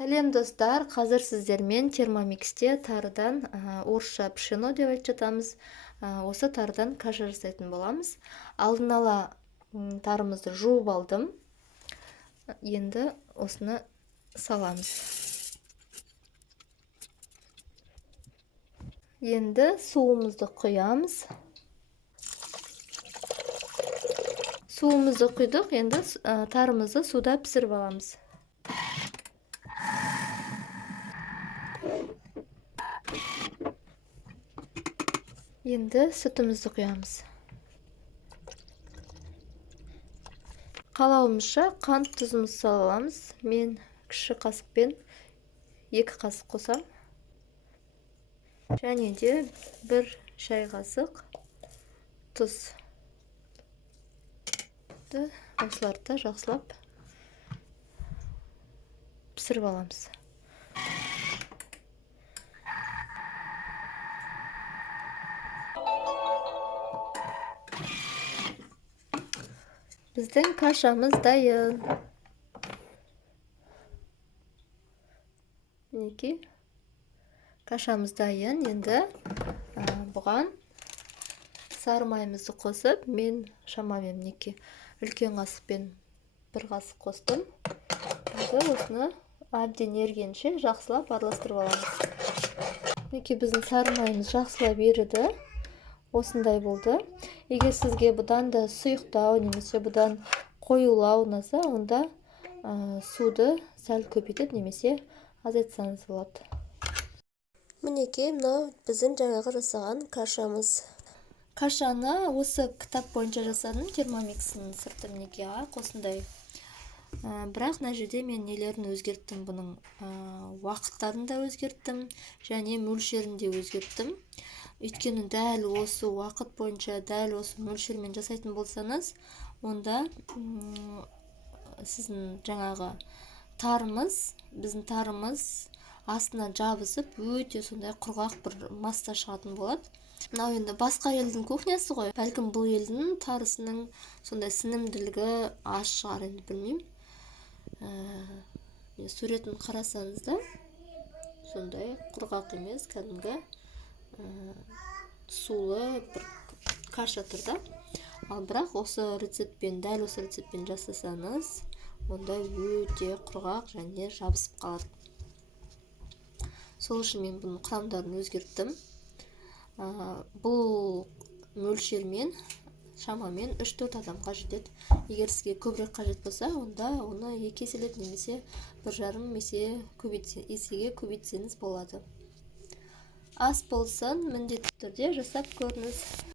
Сәлем достар, қазір сіздермен термомиксте тарыдан орысша пшено деп айтып жатамыз. Осы тарыдан каша жасайтын боламыз. Алдын ала тарымызды жуып алдым. Енді осыны саламыз. Енді суымызды құямыз. Суымызды құйдық, енді тарымызды суда пісіріп аламыз. Енді сүтімізді құямыз. Қалауымызша қант тұзымызды саламыз. Мен кіші қасықпен 2 қасық қосам. Және де 1 шай қасық тұз. Осыларды жақсылап пісіріп аламыз. Біздің кашамыз дайын. Мінекей, кашамыз дайын. Енді бұған сары майымызды қосып, мен шамамен мінекей үлкен қасықпен 1 қасық қостым. Енді осыны әбден ергенше жақсылап араластырып аламыз. Мінекей біздің сары майымыз жақсылап еріді. Осындай болды. Егер сізге бұдан да сұйықтау немесе бұдан қоюлау ұнаса, онда суды сәл көбейтіп немесе азайтсаңыз болады. Мінекей, мынау біздің жаңағы жасаған кашамыз. Кашаны осы кітап бойынша жасадым. Термомикстің сырты мінекей осындай. Бірақ мына жерде мен нелерін өзгерттім, бұның уақыттарын да өзгерттім, және мөлшерін де өзгерттім. Өйткені дәл осы уақыт бойынша, дәл осы мөлшермен жасайтын болсаңыз, онда сіздің жаңағы тарымыз, біздің тарымыз астына жабысып, өте сондай құрғақ бір масса шығатын болады. Мынау енді басқа елдің кухнясы ғой. Бәлкім бұл елдің тарысының сондай сінімділігі аз шығар, енді білмеймін. Суретін қарасаңыз да сондай құрғақ емес, кәдімгі сулы бір каша тұрда. Ал бірақ осы рецептпен, дәл осы рецептпен жасасаңыз, онда өте құрғақ және жабысып қалады. Сол үшін мен бұның құрамдарын өзгерттім. Бұл мөлшермен шамамен 3-4 адамға жетеді. Егер сізге көбірек қажет болса, онда оны 2 еселеп немесе 1,5 есеге көбейтсеңіз болады. Ас болсын, міндетті түрде жасап көріңіз.